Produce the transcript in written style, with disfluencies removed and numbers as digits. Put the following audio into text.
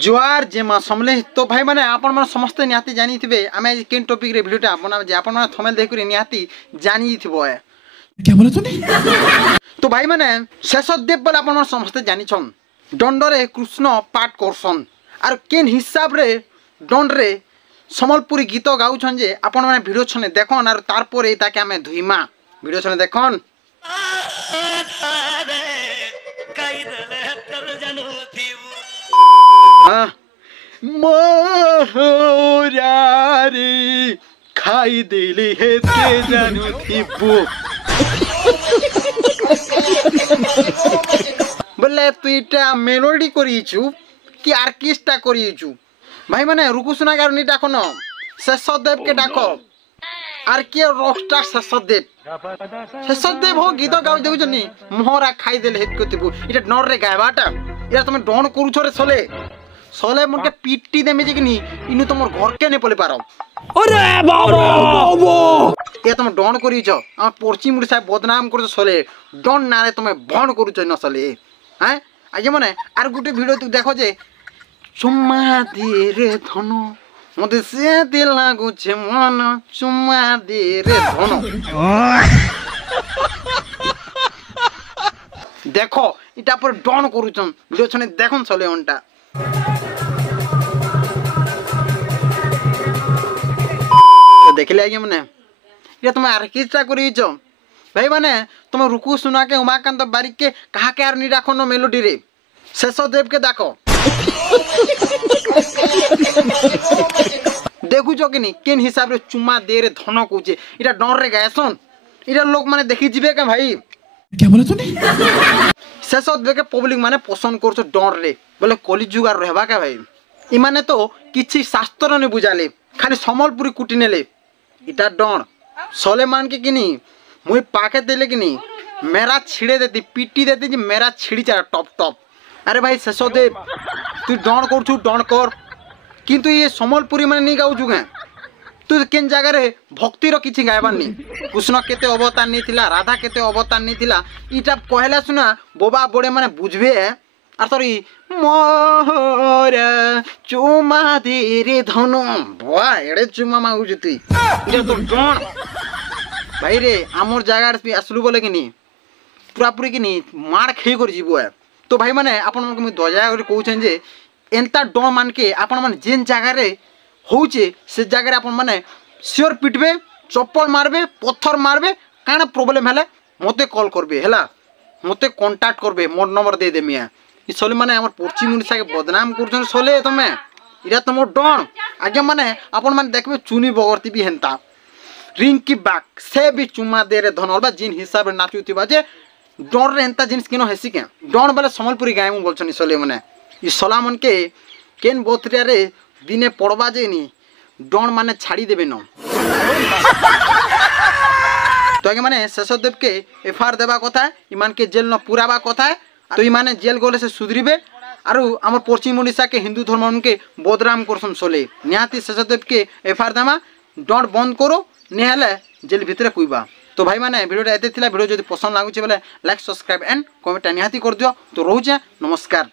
जुआर जेमा समले तो भाई मैंने आपण मन समस्त निहाती जानी थिबे आमे आज केन टॉपिक रे वीडियो बना जे आपण मन थंबनेल देख कर निहाती जानी थिबो है क्या बोला तूने तो भाई मैंने शेषदेव बोले आपण मन समस्त जानी छन दंड रे कृष्ण पाठ करसन आर केन हिसाब रे दंड रे सम्बलपुरी गीत गाउछन जे आपण मन वीडियो छने देखन आर तार परे ताके आमे धुइमा वीडियो छने देखन मोरारी खाई दिली है के जानू थिबो बोले तू इटा मेलोडी करिछु कि आर्केस्ट्रा करिछु भाई माने रुकु सुना गार नी डाको न शेषदेव के डाको आर के रॉकस्टार शेषदेव हो गीत गाउ देउ जनी मोहरा खाई देले हेत कतिबो इटा नर रे गायबाटा इटा तुम डोन करूछो रे सोले सोले मन के पीटी देमे जे किनी इनु तुमर घर के ने पले पारो अरे बाबा ये तुम डोन करिछो आ पोरची मुडी साहब बदनाम करछो सोले डोन नारे तुम भण करूछो न सोले हैं आज माने आर गुटे वीडियो तू देखो जे चुम्मा दे रे धन मते से दिल लागु छे मन चुम्मा दे रे धन देखो इटा पर डोन करूछन वीडियो छने देखन सोले ओनटा देखले आगे मने ये तुम आर्केस्ट्रा करिछो भाई माने तुम रुकु सुना के उमाकांत बारिक के कहा के आर नी राखो न मेलोडी रे शेषदेव के देखो देखु जो कि नहीं केन हिसाब रे चुम्मा दे रे धन कोचे इटा डर रे गायसन इटा लोग माने देखि जिबे के भाई क्या बोला तूने शेषदेव के पब्लिक माने पसंद करछो डर रे बोले कलिजुग आर रहबा का भाई इ माने तो किछि शास्त्र ने बुझाले खाली सम्बलपुरी कुटी नेले इटा डन सोलेमान के किनी मुई पाके देले किनी मेरा छिड़े देती पीटी देती जी मेरा छिड़ी चारा टॉप टॉप अरे भाई शेषदेव तू डन करछु डन कर किंतु ये सम्बलपुरी माने नहीं गाउछु के तू केन जगह रे भक्ति रो किछि गायबार नी कृष्ण केते अवतार नहीं थिला राधा केते अवतार नहीं थिला इटा कहला सुना बोबा बड़े माने बुझबे आर सॉरी मोर चुमा दे रे धन बुआ एड़े चुमा मांगु जती इटा तो डन भाई रे आमर जगह रे आसलु बोले कि नी पूरा पूरी कि नी मार खेई कर जीवो है तो भाई माने आपन मन के दया कर कहउछन जे एंता डन मान के आपन मन जेन जगह रे होउचे से जगह रे आपन माने श्योर पिटबे चप्पल मारबे पत्थर मारबे काना प्रॉब्लम हैले मते कॉल करबे हैला मते कांटेक्ट करबे मोर नंबर दे दे मिया इ सोले माने हमर पोरची मुनिसा के बदनाम करछन सोले तमे इरा तमो डन आगे माने आपन माने देखबे चुनी बगरती भी हेंता रिंकी बाक से भी चुम्मा दे रे धनलबा जिन हिसाब रे नाचुतिबा जे डर रे हेंता जिनिस किनो हेसी के डन बेले सम्बलपुरी गाय मु बोलछनी सोले माने इ सोला मन के केन बोतरिया रे दिने पड़बा जेनी डन माने छाड़ी देबे न तो आगे माने शेषदेव के एफआईआर देबा कथा इमान के जेल न पुराबा कथा तो इमाने जेल गले से सुधरिबे आरु हमर पोरची मुनिसा के हिंदू धर्म के बदनाम करसन सोले निहाती शेषदेव के एफआईआर देमा डर बंद करो नेहले जेल भितरे कुइबा तो भाई माने वीडियो एते थिला वीडियो जदि पसंद लागुचे बोले लाइक सब्सक्राइब एंड कमेंट निहाती कर दियो तो रहउचे नमस्कार।